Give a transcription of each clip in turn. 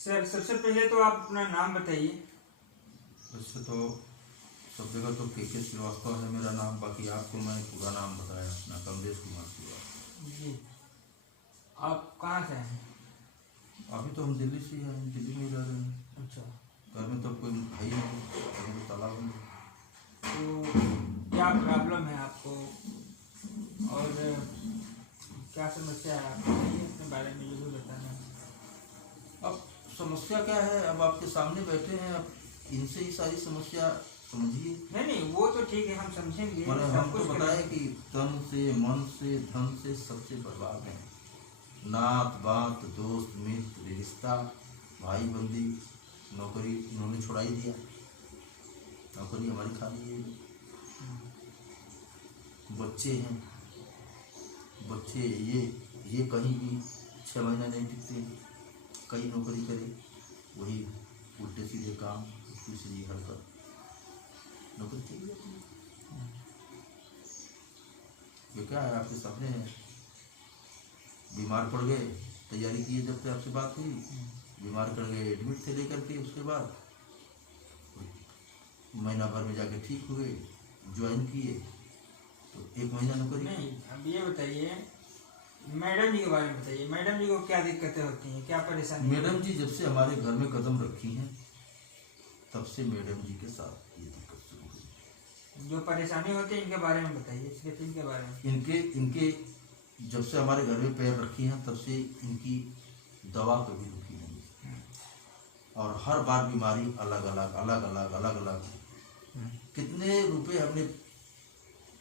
Sir सबसे पहले तो आप अपना नाम बताइए। वैसे तो सब जगह तो के श्रीवास्तव है मेरा नाम, बाकी आपको मैं पूरा नाम बताया अपना, कमलेश कुमार श्रीवास्तव। जी, आप कहाँ से हैं? अभी तो हम दिल्ली से हैं, दिल्ली में रह रहे हैं। अच्छा, घर में तो कोई भाई नहीं, घर में ताला बंद है। तो क्या प्रॉब्लम है आपको और क्या समस्या है आपको, बताइए अपने बारे में जो भी बताना है। अब समस्या क्या है, अब आपके सामने बैठे हैं, अब इनसे ही सारी समस्या समझिए। नहीं, वो तो ठीक है, हम समझेंगे। मैंने सब हमको कुछ बताया कि तन से, मन से, धन से सबसे बर्बाद है। नात बात, दोस्त मित्र, रिश्ता, भाई बंदी, नौकरी इन्होंने छुड़ा ही दिया, नौकरी हमारी खा ली है। बच्चे हैं, बच्चे ये कहीं भी 6 महीना नहीं टिकते, कई नौकरी करे, वही उल्टे सीधे काम, तीसरी हरकत, नौकरी चली जाती है। ये क्या है, आपके सामने है। बीमार पड़ गए, तैयारी किए, जब से आपसे बात हुई बीमार कर गए, एडमिट थे लेकर के, उसके बाद महीना भर में जाके ठीक हुए, ज्वाइन किए, तो 1 महीना नौकरी। नहीं, अब ये बताइए मैडम जी के बारे में बताइए, मैडम जी को क्या दिक्कतें होती हैं, क्या परेशानी? मैडम जी जब से हमारे घर में कदम रखी हैं तब से मैडम जी के साथ ये दिक्कत शुरू हुई। जो परेशानी होती है इनके बारे में बताइए, सिर्फ इनके बारे में। इनके जब से हमारे घर में पैर रखी हैं तब से इनकी दवा कभी रुकी नहीं, और हर बार बीमारी अलग अलग। कितने रुपए हमने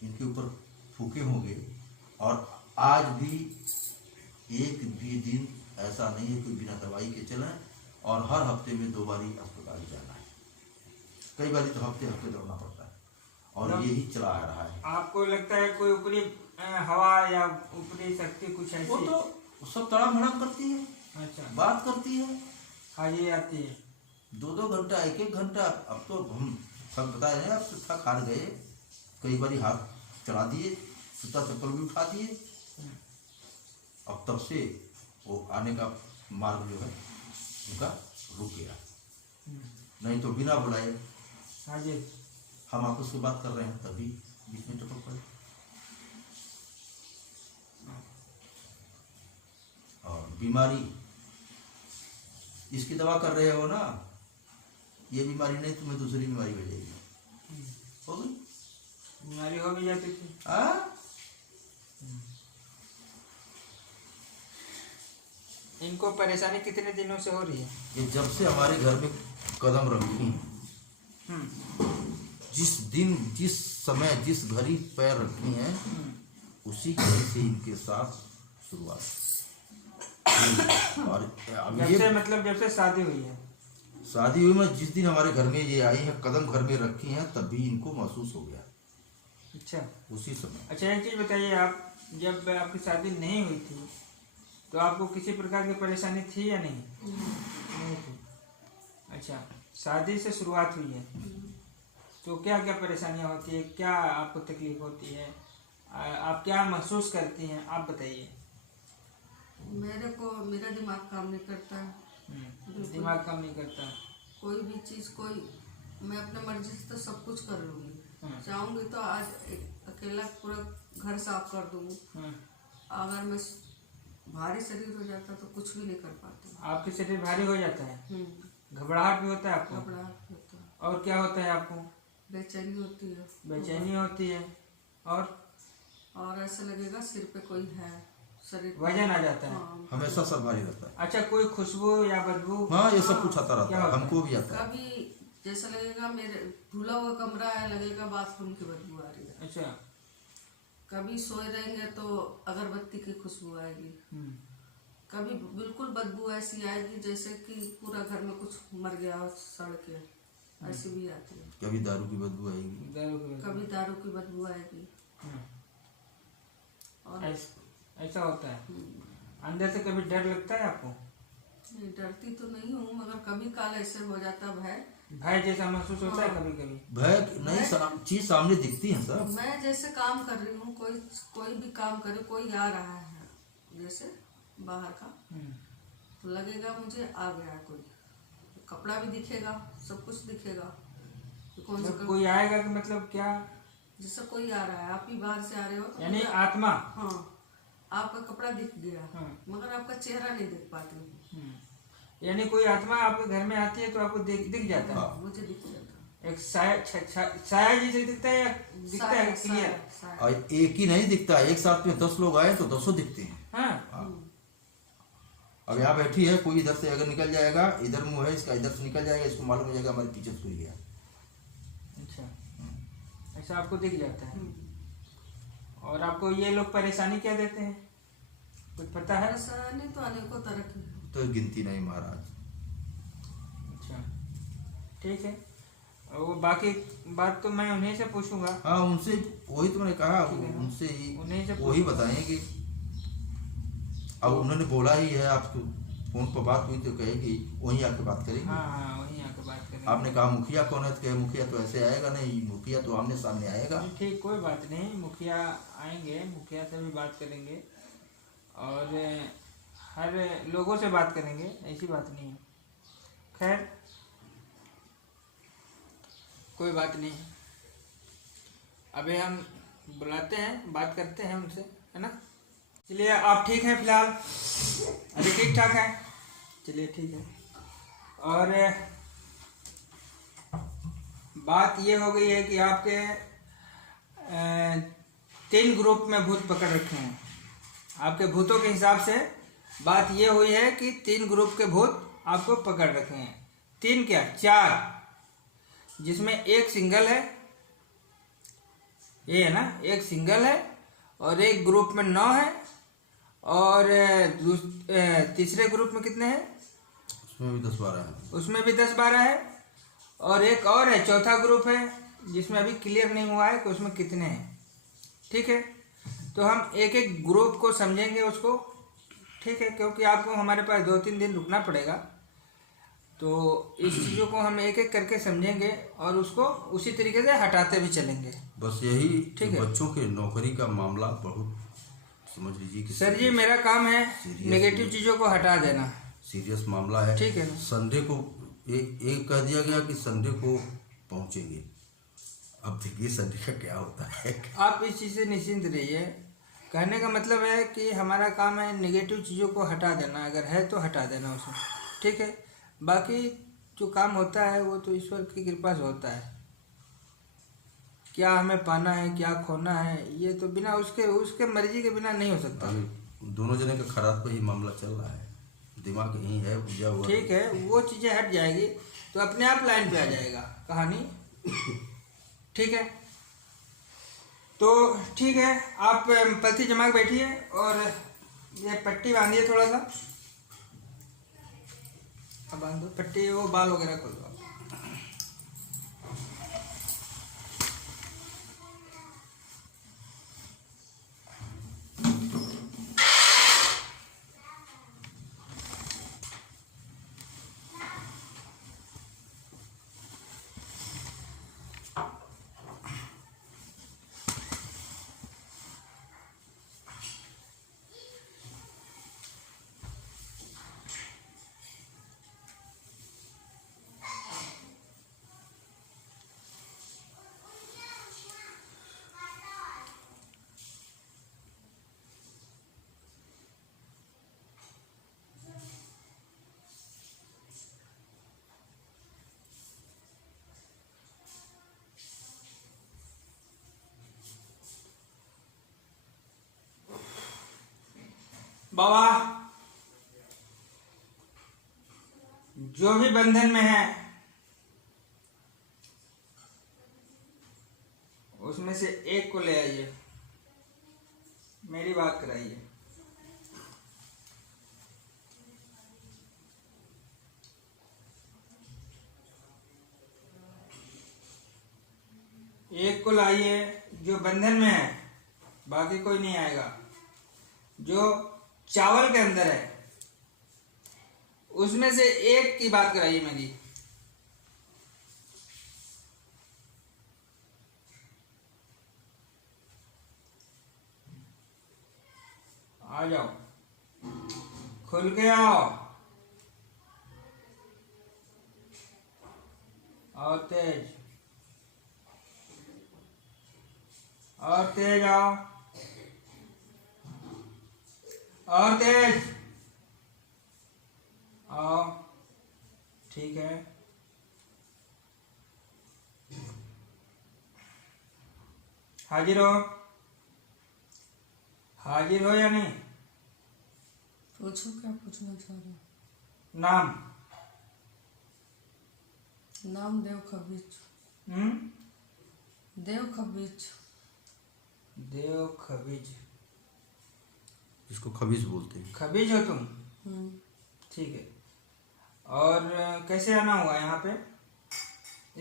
इनके ऊपर फूके होंगे, और आज भी एक भी दिन ऐसा नहीं है कि बिना दवाई के चलें, और हर हफ्ते में 2 बारी अस्पताल जाना है, कई बारी तो हफ्ते दौड़ना पड़ता है, और यही चला आ रहा है। आपको लगता है कोई ऊपरी हवा या ऊपरी शक्ति कुछ ऐसी? वो तो सब तड़ा भड़क करती है, अच्छा, बात करती है, हाजिरी आती है। 2 घंटा 1 घंटा। अब तो हम सब बताए हैं, अब तो थक हार गए, कई बारी हाथ चढ़ा दिए, जूता चप्पल भी उठा दिए। अब तब से वो आने का मार्ग जो है उनका रुक गया, नहीं तो बिना बुलाए हाँ जी, हम आपस से बात कर रहे हैं तभी बीच में टपक पड़े। और बीमारी इसकी दवा कर रहे हो ना, ये बीमारी नहीं, तुम्हें दूसरी बीमारी हो जाएगी, हो गई बीमारी हो भी जाती थी। इनको परेशानी कितने दिनों से हो रही है? ये जब से हमारे घर में कदम रखी, जिस दिन, जिस समय, जिस घड़ी पैर रखी हैं, उसी घड़ी से इनके साथ शुरुआत। और अब जब ये से मतलब जब से शादी हुई है? शादी हुई में जिस दिन हमारे घर में ये आई है, कदम घर में रखी हैं, तभी इनको महसूस हो गया। अच्छा, उसी समय। अच्छा, एक चीज़ बताइए, आप जब आपकी शादी नहीं हुई थी तो आपको किसी प्रकार की परेशानी थी या नहीं? नहीं थी। अच्छा, शादी से शुरुआत हुई है, तो क्या क्या परेशानियां होती है, क्या आपको तकलीफ होती है, आप क्या महसूस करती हैं, आप बताइए। मेरा दिमाग काम नहीं करता, दिमाग काम नहीं करता। कोई भी चीज़, मैं अपने मर्जी से तो सब कुछ कर लूँगी, चाहूँगी तो आज अकेला पूरा घर साफ कर दूँगी। अगर मैं भारी शरीर हो जाता तो कुछ भी नहीं कर पाती। आपके शरीर भारी हो जाता है? घबराहट भी होता है आपको? घबराहट होता है। और क्या होता है आपको? बेचैनी होती है। बेचैनी होती है, और ऐसा लगेगा सिर पे कोई है, शरीर वजन आ जाता है। हमेशा सब भारी रहता है। अच्छा, कोई खुशबू या बदबू? हाँ, ये सब कुछ आता रहता है, हमको भी आता है। कभी जैसा लगेगा मेरे धुला हुआ कमरा है, लगेगा बाथरूम की बदबू आ रही है। अच्छा, कभी सोए रहेंगे तो अगरबत्ती की खुशबू आएगी, कभी बिल्कुल बदबू ऐसी आएगी जैसे कि पूरा घर में कुछ मर गया हो, सड़ के, ऐसी भी आती है। कभी दारू की बदबू आएगी, कभी दारू की बदबू आएगी। और ऐसा होता है। अंदर से कभी डर लगता है आपको? नहीं, डरती तो नहीं हूँ, मगर कभी काल ऐसे हो जाता भय जैसा महसूस होता है कभी कभी। भय नहीं, चीज सामने दिखती है सर। मैं जैसे काम कर रही हूँ, कोई भी काम करे, कोई आ रहा है जैसे बाहर का, तो लगेगा मुझे आ गया है कोई, कपड़ा भी दिखेगा, सब कुछ दिखेगा कि कौन सा मतलब कोई आएगा कि मतलब क्या? जैसे कोई आ रहा है, आप ही बाहर से आ रहे हो तो यानी मुझे- आत्मा। हाँ, आपका कपड़ा दिख गया हाँ। मगर आपका चेहरा नहीं देख पाती हूँ। यानी कोई आत्मा आपके घर में आती है तो आपको दिख जाता है। मुझे दिख जाता एक साया जैसे दिखता है या दिखता है क्लियर? साया। और एक ही नहीं दिखता, एक साथ में 10 लोग आए तो 10 दिखते हैं। हाँ। हाँ। अब यहाँ बैठी है, कोई इधर से अगर निकल जाएगा, इधर मुंह है इसका, इधर से निकल जाएगा, इसको मालूम हो जाएगा हमारे पीछे से कोई गया। अच्छा, ऐसा आपको दिख जाता है। और आपको ये लोग परेशानी क्या देते हैं, कुछ पता है? परेशानी तो अनेकों तरह की है। तो गिनती नहीं महाराज। अच्छा, ठीक है। और वो बाकी बात तो मैं उन्हीं से पूछूंगा। हाँ, उनसे वही तुमने कहा, ठीक है ना? उनसे ही उन्हीं से वही बताएंगे। अब उन्होंने बोला ही है, आपको फोन पर बात हुई तो कहेगी वहीं आके बात करेंगे। हाँ, वहीं आके बात करेंगे। आपने कहा मुखिया कौन है, तो कहे मुखिया तो ऐसे आएगा नहीं, मुखिया तो आमने सामने आएगा। नहीं, ठीक, कोई बात नहीं, मुखिया आएंगे, मुखिया से भी बात करेंगे और हर लोगों से बात करेंगे, ऐसी बात नहीं है। खैर, कोई बात नहीं। अभी हम बुलाते हैं, बात करते हैं उनसे, है ना? चलिए, आप ठीक हैं फिलहाल? अभी ठीक ठाक है? चलिए, ठीक है। और बात ये हो गई है कि आपके 3 ग्रुप में भूत पकड़ रखे हैं। आपके भूतों के हिसाब से बात ये हुई है कि 3 ग्रुप के भूत आपको पकड़ रखे हैं। 3 क्या, 4, जिसमें एक सिंगल है, ये है ना, एक सिंगल है, और एक ग्रुप में 9 है, और तीसरे ग्रुप में कितने हैं? उसमें भी 10-12 है। उसमें भी 10-12 है, और एक और है, चौथा ग्रुप है, जिसमें अभी क्लियर नहीं हुआ है कि उसमें कितने हैं। ठीक है, तो हम एक एक ग्रुप को समझेंगे उसको, ठीक है, क्योंकि आपको हमारे पास 2-3 दिन रुकना पड़ेगा, तो इस चीज़ों को हम एक एक करके समझेंगे और उसको उसी तरीके से हटाते भी चलेंगे। बस यही, ठीक है। बच्चों के नौकरी का मामला बहुत समझ लीजिए कि सर जी, मेरा काम है सीरियस नेगेटिव में- चीज़ों को हटा देना। सीरियस मामला है। ठीक है ना? संडे को एक कह दिया गया कि संडे को पहुंचेंगे। अब देखिए संडे का क्या होता है। आप इस चीज़ से निश्चिंत रहिए। कहने का मतलब है कि हमारा काम है नेगेटिव चीज़ों को हटा देना, अगर है तो हटा देना उसे, ठीक है। बाकी जो काम होता है वो तो ईश्वर की कृपा से होता है। क्या हमें पाना है, क्या खोना है, ये तो बिना उसके मर्जी के बिना नहीं हो सकता। अभी दोनों जने का खराब पे ही मामला चल रहा है, दिमाग यही है बुझा हुआ। ठीक है, वो चीज़ें हट जाएगी तो अपने आप लाइन पे आ जाएगा कहानी। ठीक है, तो ठीक है, आप पलथी जमा के बैठिए और ये पट्टी बांधिए थोड़ा सा। अब बांध दो पट्टी, वो बाल वगैरह खोल दो। बाबा, जो भी बंधन में है उसमें से एक को ले आइए, मेरी बात कराइए। एक को लाइए जो बंधन में है, बाकी कोई नहीं आएगा। जो चावल के अंदर है उसमें से एक की बात कराइए मेरी। आ जाओ, खुल के आओ। और तेज, और तेज आओ, और तेज आओ। ठीक है, हाजिर हो, हाजिर हो या नहीं? पूछो क्या पूछना चाह रहे हो? नाम? नाम देव खबीच। देव खबीच। देव खबीज। इसको खबीज बोलते हैं। खबीज हो तुम? ठीक है। और कैसे आना हुआ यहाँ पे,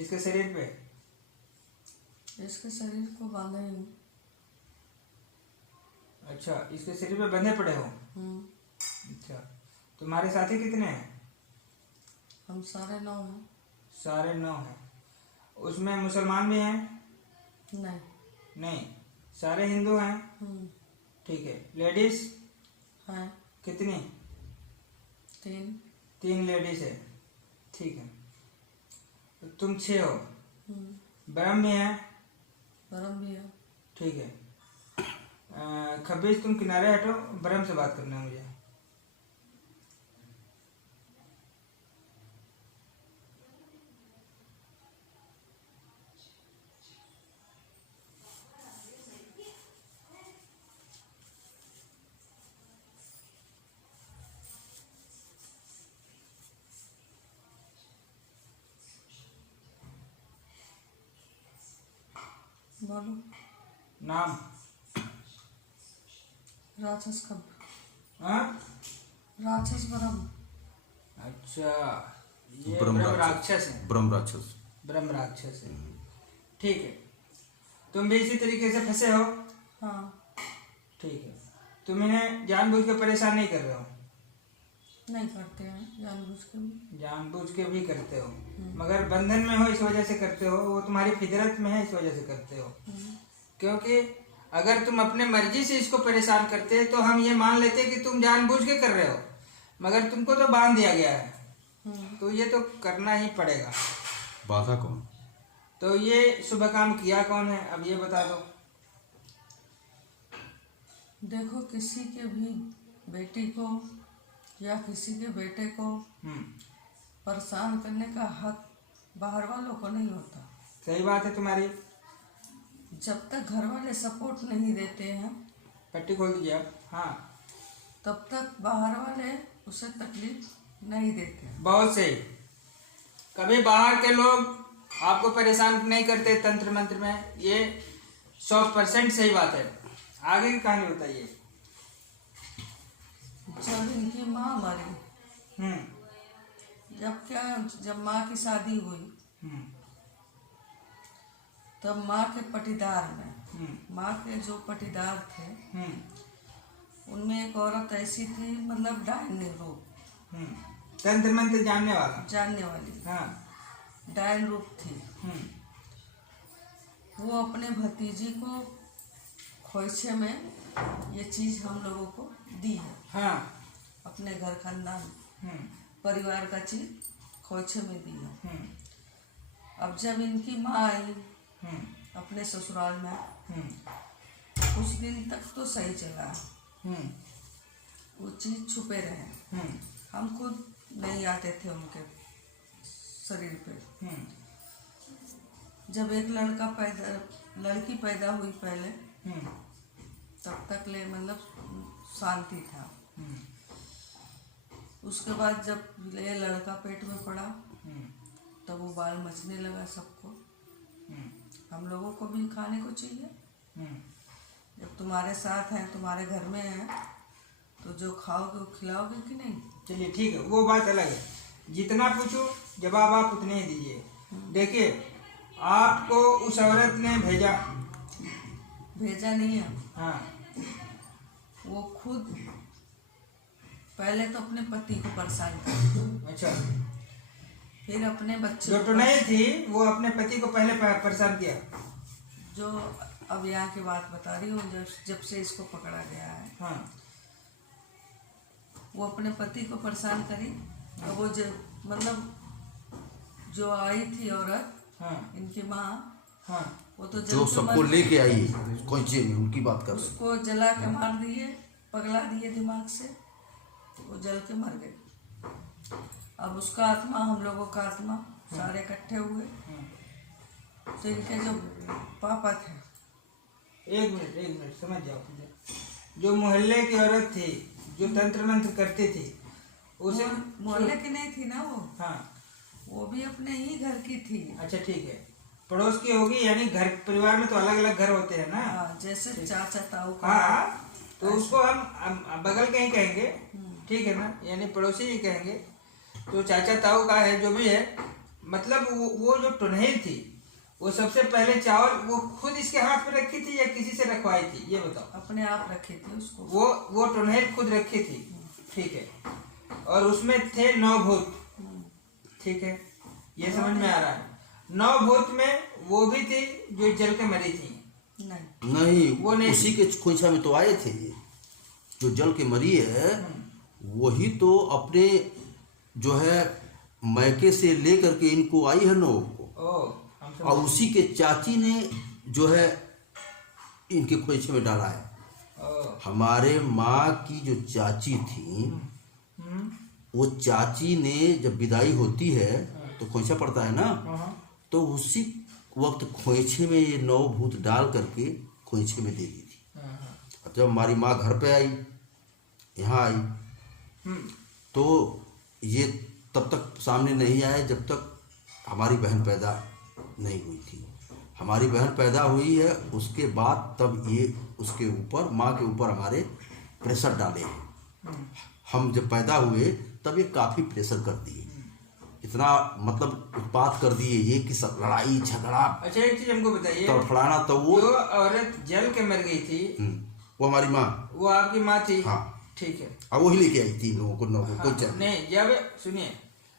इसके शरीर पे? इसके शरीर को बांधा ही हूँ। अच्छा, इसके शरीर पे बंधे पड़े हो? अच्छा, तुम्हारे साथी कितने हैं? हम सारे 9 हैं। सारे 9 हैं। उसमें मुसलमान भी हैं? नहीं। नहीं, सारे हिंदू हैं। ठीक है। लेडीज हैं। कितनी? 3। 3 लेडीज है। ठीक है, तो तुम 6 हो। ब्रह्म भी है? ब्रह्म भी है। ठीक है। खबीज तुम किनारे हटो, ब्रह्म से बात करना है मुझे। बोलो। नाम? राक्षस खब। हाँ? राक्षस ब्रह्म। अच्छा, ये ब्रह्म ब्रह्म राक्षस है। ब्रह्म राक्षस। ब्रह्म राक्षस है। ठीक है, तुम भी इसी तरीके से फंसे हो? हाँ। ठीक है, तुम इन्हें जानबूझ के परेशान नहीं कर रहे हो? नहीं करते हैं, जानबूझ के भी। जानबूझ के भी करते हो, मगर बंधन में हो इस वजह से करते हो, वो तुम्हारी फितरत में है इस वजह से करते हो। क्योंकि अगर तुम अपने मर्जी से इसको परेशान करते तो हम ये मान लेते कि तुम जानबूझ के कर रहे हो, मगर तुमको तो बांध दिया गया है, तो ये तो करना ही पड़ेगा। बाधा कौन? तो ये शुभ काम किया कौन है, अब ये बता दो। देखो, किसी के भी बेटी को या किसी के बेटे को परेशान करने का हक बाहर वालों को नहीं होता। सही बात है तुम्हारी। जब तक घर वाले सपोर्ट नहीं देते हैं, पट्टी खोल दीजिए आप। हाँ, तब तक बाहर वाले उसे तकलीफ नहीं देते। बहुत सही। कभी बाहर के लोग आपको परेशान नहीं करते तंत्र मंत्र में, ये 100% सही बात है। आगे की कहानी बताइए। जब इनकी माँ मरी, जब माँ की शादी हुई, तब माँ के पटीदार में, माँ के जो पटीदार थे, उनमें एक औरत ऐसी थी, मतलब डायन रूप, तंत्र मंत्र जानने वाली, हाँ, डायन रूप थी। वो अपने भतीजी को खोइछे में ये चीज हम लोगों को दी है। हाँ, अपने घर खानदान परिवार का चीज खोइछे में दी है। अब जब इनकी माँ आई अपने ससुराल में, कुछ दिन तक तो सही चला, वो चीज छुपे रहे, हम खुद नहीं आते थे उनके शरीर पे। जब एक लड़की पैदा हुई पहले, तब तक ले मतलब शांति था। उसके बाद जब ये लड़का पेट में पड़ा, तब वो बाल मचने लगा सबको। हम लोगों को भी खाने को चाहिए। जब तुम्हारे साथ हैं, तुम्हारे घर में हैं, तो जो खाओगे वो खिलाओगे कि नहीं? चलिए ठीक है, वो बात अलग है। जितना पूछो जवाब आप उतने ही दीजिए। देखिए, आपको उस औरत ने भेजा नहीं है। हाँ, वो खुद पहले तो अपने पति को परेशान कर, अच्छा, फिर अपने बच्चे जो को तो नहीं थी वो अपने पति को पहले परेशान किया। जो अब यहाँ की बात बता रही हूँ, जब से इसको पकड़ा गया है, हाँ, वो अपने पति को परेशान करी। और वो जो मतलब जो आई थी औरत, हाँ इनकी माँ, हाँ वो तो जल जो के सबको मर- लेके आई कोयचे में, उनकी बात कर रहे हैं। उसको जला के मार दिए, पगला दिए दिमाग से, तो वो जल के मर गई। अब उसका आत्मा, हम लोगों का आत्मा सारे इकट्ठे हुए, तो इनके जो पापा थे, एक मिनट समझ जाओ मुझे। जो मोहल्ले की औरत थी जो तंत्र मंत्र करती थी उसे मोहल्ले की नहीं थी ना वो हाँ वो भी अपने ही घर की थी। अच्छा ठीक है, पड़ोस की होगी, यानी घर परिवार में तो अलग अलग घर होते हैं ना। हाँ, जैसे चाचा ताऊ का। हाँ तो उसको हम बगल के ही कहेंगे, ठीक है ना, यानी पड़ोसी ही कहेंगे। तो चाचा ताऊ का है जो भी है, मतलब वो जो टुनहेल थी वो सबसे पहले चावल वो खुद इसके हाथ में रखी थी या किसी से रखवाई थी, ये बताओ। अपने आप रखे थे उसको। वो टुनहेल खुद रखी थी, ठीक है, और उसमें थे 9 भूत, ठीक है, ये समझ में आ रहा है। 9 भूत में वो भी थी जो जल के मरी थी। नहीं, वो नहीं उसी के खोइछा में तो आए थे ये जो जल के मरी है, वही तो अपने जो है मैके से लेकर के इनको आई है 9 को, हम समझ और उसी के चाची ने जो है इनके खोइछे में डाला है। हमारे माँ की जो चाची थी, वो चाची ने जब विदाई होती है तो खोइछा पड़ता है ना, तो उसी वक्त खोइछे में ये 9 भूत डाल करके खोइछे में दे दी थी। अब जब हमारी माँ घर पे आई, यहाँ आई, तो ये तब तक सामने नहीं आया जब तक हमारी बहन पैदा नहीं हुई थी। हमारी बहन पैदा हुई है उसके बाद तब ये उसके ऊपर, माँ के ऊपर हमारे प्रेशर डाले हैं। हम जब पैदा हुए तब ये काफ़ी प्रेशर कर दिए, इतना मतलब उत्पात कर दिए ये कि सब लड़ाई झगड़ा। अच्छा एक चीज हमको बताइए, तड़फड़ाना। तो वो जो औरत जल के मर गई थी वो हमारी माँ, वो आपकी माँ थी। हाँ ठीक है, अब वही लेके आई थी लोगों को, 9 को कोई चल नहीं, जब सुनिए,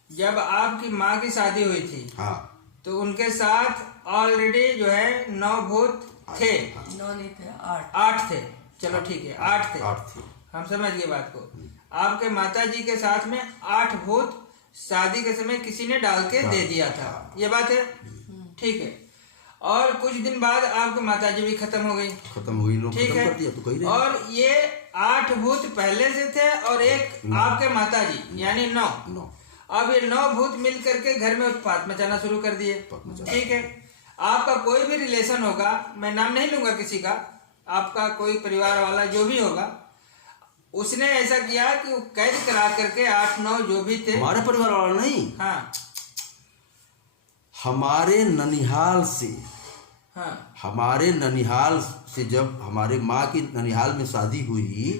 जब आपकी माँ की शादी हुई थी हाँ तो उनके साथ ऑलरेडी जो है 9 भूत थे। 9 नहीं थे, 8 थे, चलो ठीक है, 8 थे, 8 थे। हम समझ गए बात को। आपके माता जी के साथ में 8 भूत शादी के समय किसी ने डाल के दे दिया था, ये बात है, ठीक है। और कुछ दिन बाद आपकी माता जी भी खत्म हो गई, खत्म हुई, लोग ठीक खत्म है। कर दिया तो कही रहे। और ये 8 भूत पहले से थे और एक आपके माता जी, यानी 9। अब ये 9 भूत मिल करके घर में उत्पात मचाना शुरू कर दिए, ठीक है। आपका कोई भी रिलेशन होगा, मैं नाम नहीं लूंगा किसी का, आपका कोई परिवार वाला जो भी होगा, उसने ऐसा किया कि वो कैद करा करके 8-9 जो भी थे, हमारे परिवार वाला नहीं, हाँ हमारे ननिहाल से, हाँ हमारे ननिहाल से जब हमारे माँ की ननिहाल में शादी हुई,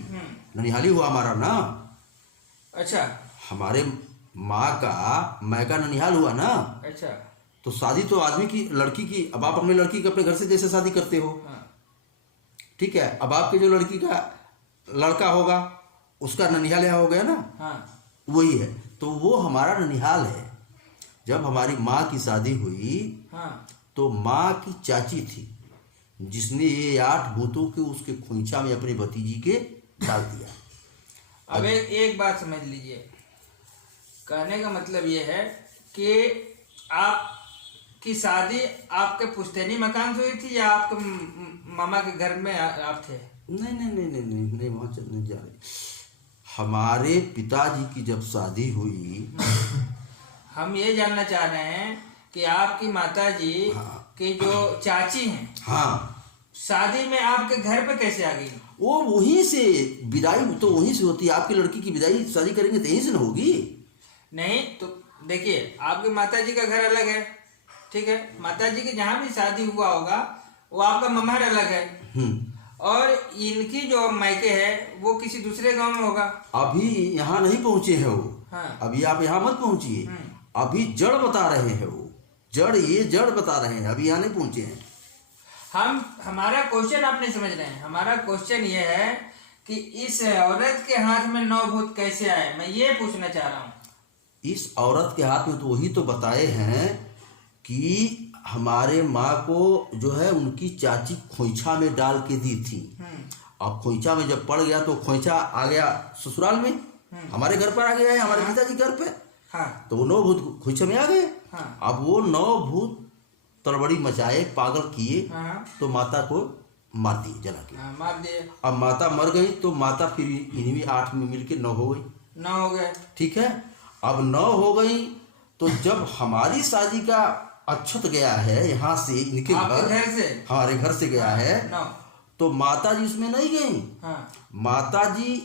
ननिहाली हुआ हमारा ना, अच्छा हमारे माँ का मैका ननिहाल हुआ ना, अच्छा, तो शादी तो आदमी की, लड़की की, अब आप अपने लड़की के अपने घर से जैसे शादी करते हो, हाँ ठीक है, अब आपके जो लड़की का लड़का होगा उसका ननिहाल यहाँ हो गया ना, हाँ वही है। तो वो हमारा ननिहाल है। जब हमारी माँ की शादी हुई हाँ तो माँ की चाची थी जिसने ये 8 भूतों के उसके खोइछा में अपनी भतीजी के डाल दिया। अब एक बात समझ लीजिए, कहने का मतलब ये है कि आपकी शादी आपके पुश्तैनी मकान से हुई थी या आपके मामा के घर में आप थे? नहीं नहीं नहीं नहीं नहीं नहीं, वहाँ चलने जा रहे। हमारे पिताजी की जब शादी हुई, हम ये जानना चाह रहे हैं कि आपकी माता जी की जो चाची हैं, हाँ, शादी में आपके घर पे कैसे आ गई? वो वहीं से विदाई तो वहीं से होती है। आपकी लड़की की विदाई शादी करेंगे तो यहीं से ना होगी। नहीं तो देखिए, आपकी माता जी का घर अलग है, ठीक है, माता जी की जहाँ भी शादी हुआ होगा वो आपका ममहर अलग है, और इनकी जो मायके है वो किसी दूसरे गांव में होगा। अभी यहाँ नहीं पहुंचे हैं वो, हाँ। अभी आप यहाँ मत पहुंचिए, अभी जड़ बता रहे हैं वो, ये जड़ बता रहे हैं, अभी यहाँ नहीं पहुंचे हैं। हमारा क्वेश्चन आप नहीं समझ रहे हैं। हमारा क्वेश्चन ये है कि इस औरत के हाथ में 9 भूत कैसे आए, मैं ये पूछना चाह रहा हूँ। इस औरत के हाथ में तो वही तो बताए हैं कि हमारे माँ को जो है उनकी चाची खोइछा में डाल के दी थी। अब खोइछा में जब पड़ गया तो खोइछा आ गया ससुराल में, हमारे घर पर आ गया है, हमारे पिताजी घर पे, हाँ तो वो 9 भूत खोइछा में आ गए। हाँ अब वो 9 भूत तड़बड़ी मचाए, पागल किए, हाँ तो माता को मार दिए जला के। हाँ, मार दिए। अब माता मर गई तो माता फिर इन्हीं 8 में मिलके 9 हो गई। 9 हो गए। ठीक है, अब 9 हो गई तो जब हमारी शादी का अक्षत गया है यहाँ से इनके आपके घर, घर से? हमारे घर से गया है, 9। तो माता जी उसमें नहीं गई। हाँ, माता जी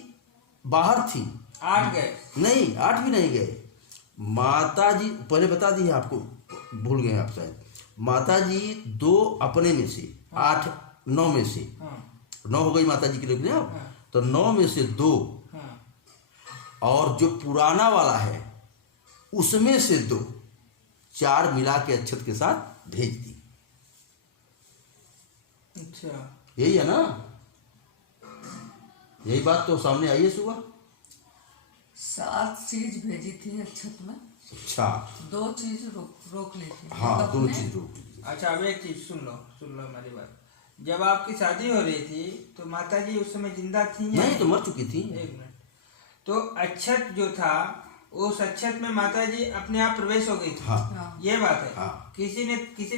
बाहर थी। 8 गए। नहीं, 8 भी नहीं गए। माता जी पहले बता दी है आपको, भूल गए आप शायद। माता जी 2 अपने में से, 8 9 में से, हाँ 9 हो गई माता जी के लिए आप, हाँ। तो 9 में से 2, हाँ और जो पुराना वाला है उसमें से 2, 4 मिला के अक्षत के साथ भेज दी। अच्छा, यही है ना, यही बात तो सामने आई है सुबह। 7 चीज भेजी थी अक्षत में, अच्छा, 2 चीज रोक ली थी। हाँ, एक 2 अपने- चीज रोक दी। अच्छा, अब एक चीज सुन लो हमारी बात। जब आपकी शादी हो रही थी तो माता जी उस समय जिंदा थी या नहीं, तो मर चुकी थी। 1 मिनट। तो अक्षत जो था, उस अक्षत में माता जी अपने आप प्रवेश हो गई थी। हाँ हाँ। ये बात है। हाँ। किसी ने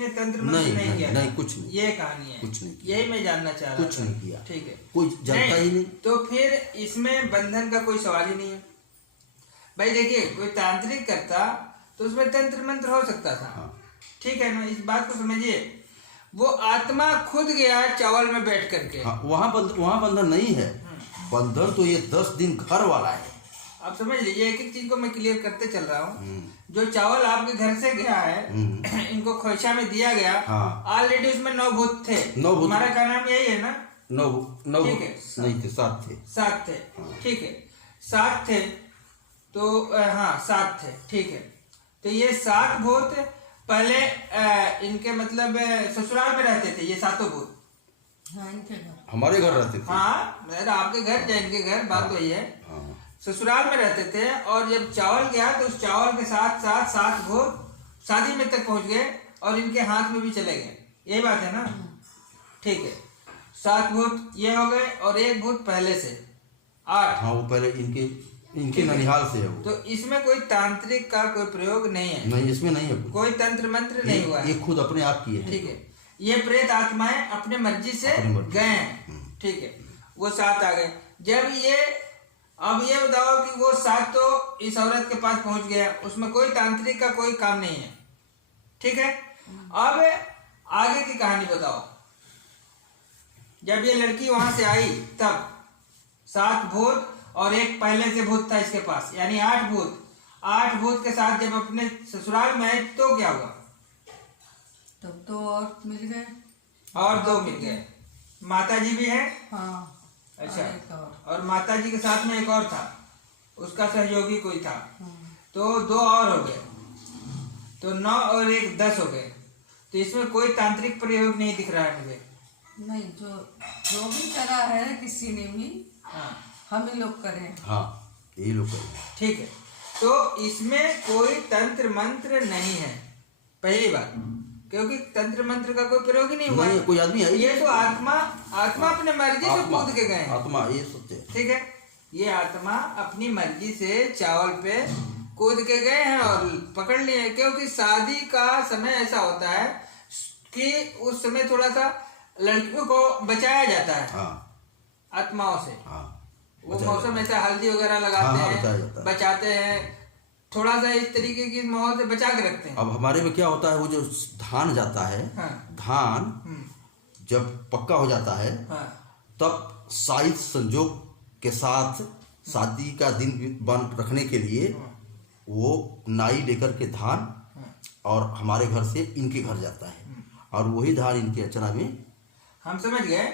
तंत्र मंत्र नहीं, नहीं किया था। नहीं, कुछ नहीं। ये कहानी है, कुछ नहीं किया। यही मैं जानना चाह रहा था। कुछ नहीं किया। ठीक है, कोई जानता ही नहीं। तो फिर इसमें बंधन का कोई सवाल ही नहीं है भाई। देखिए, कोई तांत्रिक करता तो उसमें तंत्र मंत्र हो सकता था। हाँ। ठीक है ना, इस बात को समझिए। वो आत्मा खुद गया चावल में बैठ करके। हाँ, वहाँ बंधन नहीं है। बंधन तो ये 10 दिन घर वाला है। आप समझ लीजिए, एक एक चीज को मैं क्लियर करते चल रहा हूँ। जो चावल आपके घर से गया है, इनको खोइछा में दिया गया, हाँ। ऑलरेडी उसमें 9 भूत थे। 9 भूत। हमारा का नाम यही है ना? 9 ठीक है। नहीं थे, 7 थे। 7 थे। ठीक है, 7 थे। तो हाँ, 7 थे। ठीक है, तो ये 7 भूत पहले इनके मतलब ससुराल में रहते थे, ये 7 भूत। हाँ, इनके घर। हमारे घर रहते थे। हाँ, मतलब आपके घर या इनके घर, बात वही है। हाँ। ससुराल में रहते थे, और जब चावल गया तो उस चावल के साथ साथ 7 भूत शादी में तक पहुंच गए, और इनके हाथ में भी चले गए। यही बात है ना? ठीक है, 7 भूत ये हो गए, और 1 भूत पहले से 8। हाँ, वो पहले इनके ननिहाल से है वो। तो इसमें कोई तांत्रिक का कोई प्रयोग नहीं है। नहीं, इसमें नहीं है कुछ। कोई तंत्र मंत्र नहीं हुआ है। ये खुद अपने आप किए हैं। ठीक है, ये प्रेत आत्माएं अपने मर्जी से अपनी मर्जी गए हैं। ठीक है, वो 7 आ गए। जब ये, अब ये बताओ कि वो 7 तो इस औरत के पास पहुंच गया, उसमें कोई तांत्रिक का कोई काम नहीं है। ठीक है, अब आगे की कहानी बताओ। जब ये लड़की वहां से आई तब 7 भूत और 1 पहले से भूत था इसके पास, यानी 8 भूत। 8 भूत के साथ जब अपने ससुराल में आए तो क्या हुआ? तब 2 और मिल गए। और 2 मिल गए। माता जी भी है। हाँ। अच्छा, और एक और। माता जी के साथ में एक और था, उसका सहयोगी कोई था। हाँ। तो 2 और हो गए, तो 9 और 1 10 हो गए। तो इसमें कोई तांत्रिक प्रयोग नहीं दिख रहा है मुझे। नहीं, जो भी करा है किसी ने भी, हाँ हम ही लोग करे। हाँ, यही लोग करेंगे। ठीक है, तो इसमें कोई तंत्र मंत्र नहीं है, पहली बात, क्योंकि तंत्र मंत्र का कोई प्रयोग ही नहीं हुआ। नहीं, कोई आदमी है ही ये तो आत्मा अपने मर्जी से कूद के गए हैं। आत्मा, ये सत्य है। ठीक है, ये आत्मा अपनी मर्जी से चावल पे कूद के गए हैं और पकड़ लिए हैं। क्योंकि शादी का समय ऐसा होता है कि उस समय थोड़ा सा लड़कियों को बचाया जाता है हाँ आत्माओं से। हाँ, वो मौसम ऐसा हल्दी वगैरह लगाते हाँ, हैं, बचाया जाता है। बचाते हैं, थोड़ा सा इस तरीके की माहौल से बचा के रखते हैं। अब हमारे में क्या होता है, वो जो धान जाता है, हाँ। धान जब पक्का हो जाता है, हाँ। तब शाही संजोग के साथ शादी का दिन बन रखने के लिए वो नाई लेकर के धान और हमारे घर से इनके घर जाता है, और वही धान इनके अचना में। हम समझ गए।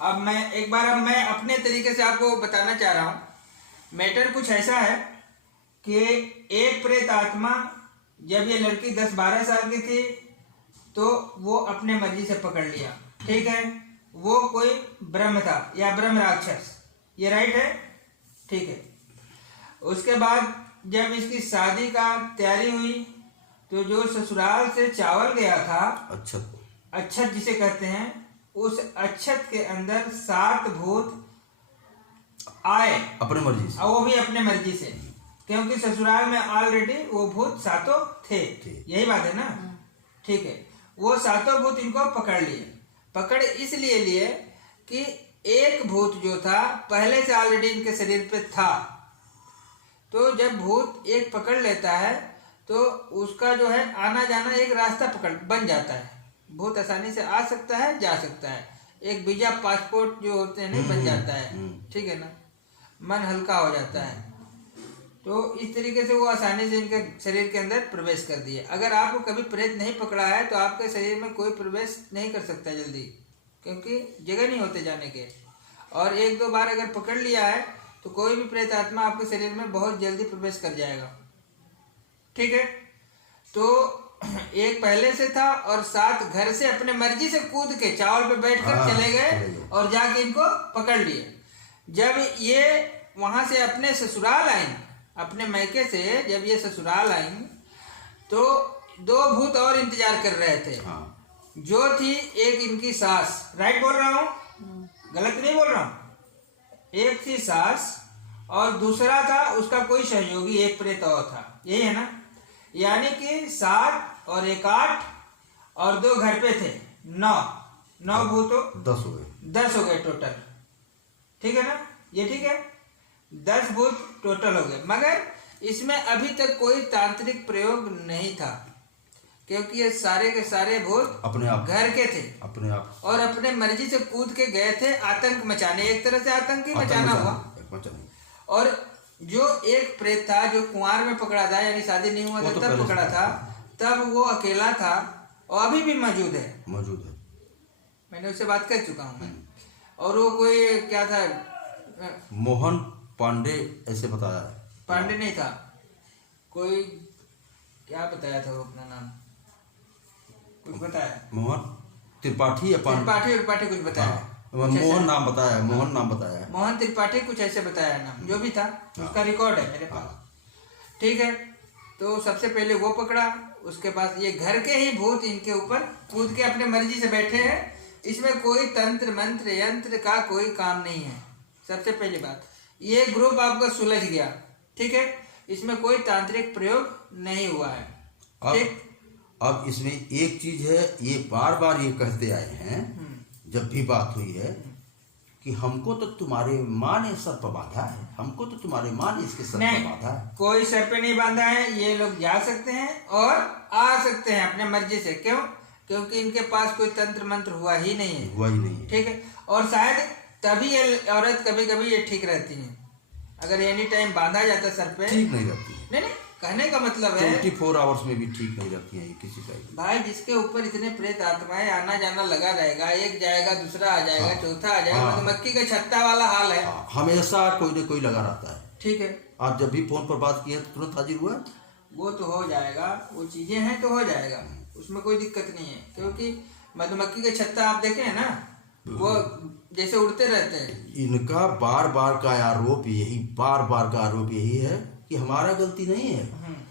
अब मैं अपने तरीके से आपको बताना चाह रहा हूँ। मैटर कुछ ऐसा है कि एक प्रेत आत्मा, जब ये लड़की 10-12 साल की थी तो वो अपने मर्जी से पकड़ लिया। ठीक है, वो कोई ब्रह्म था या ब्रह्म राक्षस, ये राइट है। ठीक है, उसके बाद जब इसकी शादी का तैयारी हुई तो जो ससुराल से चावल गया था, अक्षत जिसे कहते हैं, उस अक्षत के अंदर 7 भूत आए अपने मर्जी से, और वो भी अपने मर्जी से। क्योंकि ससुराल में ऑलरेडी वो भूत सातों थे, यही बात है ना। ठीक है, वो सातों भूत इनको पकड़ लिए। पकड़ इसलिए लिए कि एक भूत जो था पहले से ऑलरेडी इनके शरीर पे था। तो जब भूत एक पकड़ लेता है तो उसका जो है आना जाना एक रास्ता पकड़ बन जाता है। भूत आसानी से आ सकता है, जा सकता है। एक वीजा पासपोर्ट जो होते हैं नहीं बन जाता है, ठीक है ना, मन हल्का हो जाता है। तो इस तरीके से वो आसानी से इनके शरीर के अंदर प्रवेश कर दिए। अगर आपको कभी प्रेत नहीं पकड़ा है तो आपके शरीर में कोई प्रवेश नहीं कर सकता जल्दी, क्योंकि जगह नहीं होते जाने के। और एक दो बार अगर पकड़ लिया है तो कोई भी प्रेत आत्मा आपके शरीर में बहुत जल्दी प्रवेश कर जाएगा। ठीक है, तो एक पहले से था और सात घर से अपने मर्जी से कूद के चावल पे बैठकर चले गए और जाके इनको पकड़ लिए। जब ये वहां से अपने ससुराल आई, अपने मैके से जब ये ससुराल आई तो दो भूत और इंतजार कर रहे थे। जो थी एक इनकी सास, राइट बोल रहा हूँ, गलत नहीं बोल रहा हूँ। एक थी सास और दूसरा था उसका कोई सहयोगी, एक प्रेत और था, यही है ना। यानी कि 7 और 1 8 और 2 घर पे थे, 9 भूतों 10 हो गए टोटल। ठीक है ना, ये ठीक है, 10 भूत टोटल हो गए। मगर इसमें अभी तक कोई तांत्रिक प्रयोग नहीं था, क्योंकि ये सारे के सारे भूत अपने आप घर के थे, अपने आप और अपने मर्जी से कूद के गए थे आतंक मचाने। एक तरह से आतंक ही मचाना हुआ। और जो एक प्रेत था जो कुंवार में पकड़ा था, यानी शादी नहीं हुआ था तब पकड़ा था, तब वो अकेला था और अभी भी मौजूद है। मैंने उससे बात कर चुका हूँ मैं। और वो कोई क्या था, मोहन पांडे ऐसे बताया है। पांडे नहीं था, कोई क्या बताया था वो अपना नाम, कुछ बताया, मोहन त्रिपाठी या त्रिपाठी कुछ बताया। मोहन नाम बताया, मोहन नाम बताया, मोहन त्रिपाठी कुछ ऐसे बताया नाम, जो भी था उसका रिकॉर्ड है मेरे पास। ठीक है, तो सबसे पहले वो पकड़ा, उसके बाद ये घर के ही भूत इनके ऊपर कूद के अपने मर्जी से बैठे हैं। इसमें कोई तंत्र मंत्र यंत्र का कोई काम नहीं है। सबसे पहली बात, ये ग्रुप आपका सुलझ गया। ठीक है, इसमें कोई तांत्रिक प्रयोग नहीं हुआ है। ठीक, अब इसमें एक चीज है, ये बार बार ये कहते आए हैं जब भी बात हुई है कि हमको तो तुम्हारे माँ ने सर पर बांधा है, हमको तो तुम्हारे माँ ने इसके सर पर बांधा है। कोई सर पे नहीं बांधा है। ये लोग जा सकते हैं और आ सकते हैं अपने मर्जी से। क्यों? क्योंकि इनके पास कोई तंत्र मंत्र हुआ ही नहीं है। ठीक है, और शायद तभी ये औरत कभी कभी ये ठीक रहती है। अगर एनी टाइम बांधा जाता सर पे, ठीक नहीं रहती है। नहीं, कहने का मतलब है 24 आवर्स में भी ठीक नहीं रहती है किसी का। भाई, जिसके ऊपर इतने प्रेत आत्माएं आना जाना लगा रहेगा, एक जाएगा दूसरा आ जाएगा, चौथा आ जाएगा, मधुमक्खी का छत्ता वाला हाल है। हमेशा कोई न कोई लगा रहता है। ठीक है, आप जब भी फोन पर बात की है तो तुरंत हाजिर हुआ। वो तो हो जाएगा, वो चीजें हैं तो हो जाएगा, उसमें कोई दिक्कत नहीं है। क्योंकि मधुमक्खी का छत्ता आप देखे है ना, वो जैसे उड़ते रहते हैं। इनका बार बार का आरोप यही है कि हमारा गलती नहीं है,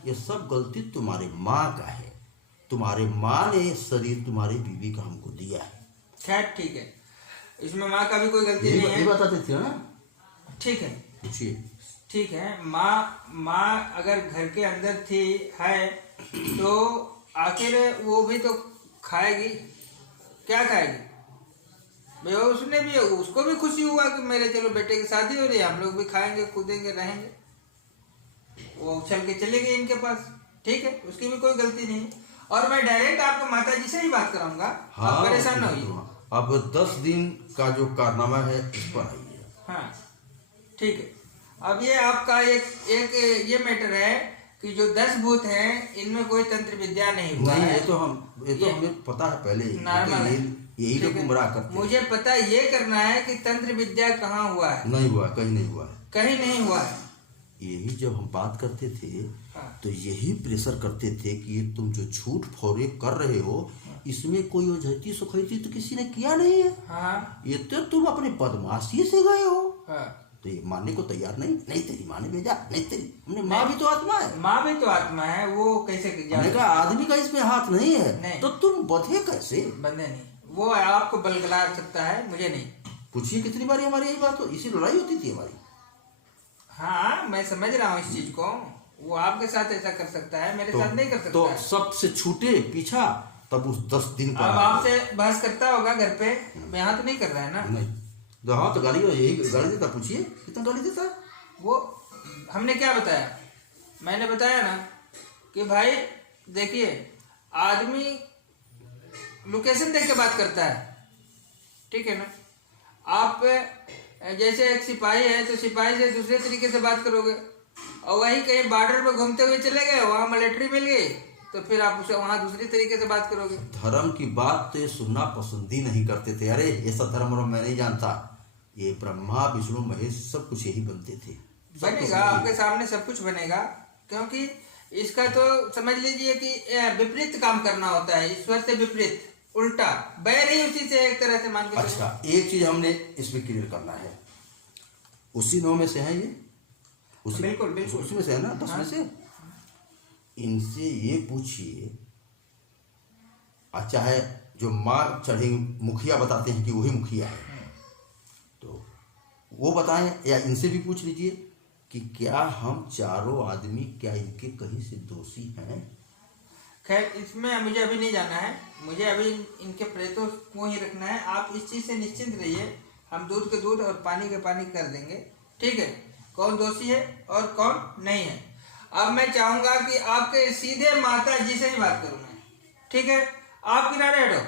ये सब गलती तुम्हारे माँ का है। तुम्हारे माँ ने शरीर तुम्हारी बीवी का हमको दिया है। खैर ठीक है, इसमें माँ का भी कोई गलती नहीं है। ये बताते थे ना। ठीक है, पूछिए। ठीक है, माँ अगर घर के अंदर थी है तो आखिर वो भी तो खाएगी। क्या खाएगी भैया? उसने भी, उसको भी खुशी हुआ कि मेरे चलो बेटे की शादी हो रही है, हम लोग भी खाएंगे कूदेंगे रहेंगे। वो उछल के चले गए इनके पास। ठीक है, उसकी भी कोई गलती नहीं। और मैं डायरेक्ट आपको माता जी से ही बात कराऊंगा। आप परेशान न होइए। अब 10 दिन का जो कारनामा है इस पर आइए। हाँ ठीक है, अब ये आपका एक ये मैटर है कि जो 10 भूत हैं इनमें कोई तंत्र विद्या नहीं हुआ है। ये तो हमें पता है पहले ही। नॉर्मल है, यही लोग गुमराह करते हैं। मुझे पता ये करना है कि तंत्र विद्या कहाँ हुआ है। नहीं हुआ, कहीं नहीं हुआ है, कहीं नहीं हुआ है। यही जब हम बात करते थे हाँ। तो यही प्रेशर करते थे कि ये तुम जो झूठ फौरे कर रहे हो इसमें कोई ओझैती सुखैती तो किसी ने किया नहीं है। हाँ। ये तो तुम अपनी बदमाशी से गए हो। हाँ। तो ये मानने को तैयार नहीं तेरी माँ ने भेजा, नहीं तेरी हमने माँ भी तो आत्मा है। माँ भी तो आत्मा है, वो कैसे हमने कहा आदमी का इसमें हाथ नहीं है। नहीं। तो तुम बधे कैसे? बंदे नहीं, वो आपको बलगला सकता है, मुझे नहीं। पूछिए कितनी बार हमारी यही बात हो, इसी लड़ाई होती थी हमारी। हाँ मैं समझ रहा हूँ इस चीज को, वो आपके साथ ऐसा कर सकता है, मेरे साथ नहीं कर सकता तो है। सबसे छूटे पीछा तब उस 10 दिन का अब आपसे बहस करता होगा घर पे, यहाँ तो नहीं कर रहा है ना। नहीं तो हाँ तो गाली यही गाली देता, पूछिए कितना गाली देता है। वो हमने क्या बताया, मैंने बताया ना कि भाई देखिए आदमी लोकेशन देख के बात करता है, ठीक है ना। आप जैसे एक सिपाही है तो सिपाही से दूसरे तरीके से बात करोगे, और वही कहीं बॉर्डर पे घूमते हुए चले गए, वहाँ मिलिट्री मिल गई तो फिर आप उसे वहाँ दूसरी तरीके से बात करोगे। धर्म की बात तो ये सुनना पसंद ही नहीं करते थे। अरे ये सब धर्म और मैं नहीं जानता, ये ब्रह्मा विष्णु महेश सब कुछ यही बनते थे। बनेगा आपके सामने सब कुछ बनेगा, क्योंकि इसका तो समझ लीजिए कि विपरीत काम करना होता है, ईश्वर से विपरीत, उल्टा बैर ही उसी से एक तरह से मान के चलो। अच्छा एक चीज हमने इसमें क्लियर करना है, उसी 9 में से है ये, उसी बिल्कुल बिल्कुल उसी में से है ना, 10 में से। इनसे ये पूछिए, अच्छा है जो माँ चढ़े मुखिया बताते हैं कि वही मुखिया है, तो वो बताएं, या इनसे भी पूछ लीजिए कि क्या हम चारों आदमी क्या इनके कहीं से दोषी हैं। खैर इसमें मुझे अभी नहीं जाना है, मुझे अभी इनके प्रेतों को ही रखना है। आप इस चीज़ से निश्चिंत रहिए, हम दूध के दूध और पानी के पानी कर देंगे, ठीक है। कौन दोषी है और कौन नहीं है। अब मैं चाहूँगा कि आपके सीधे माता जी से ही बात करूँ मैं, ठीक है। आप किनारे हटो।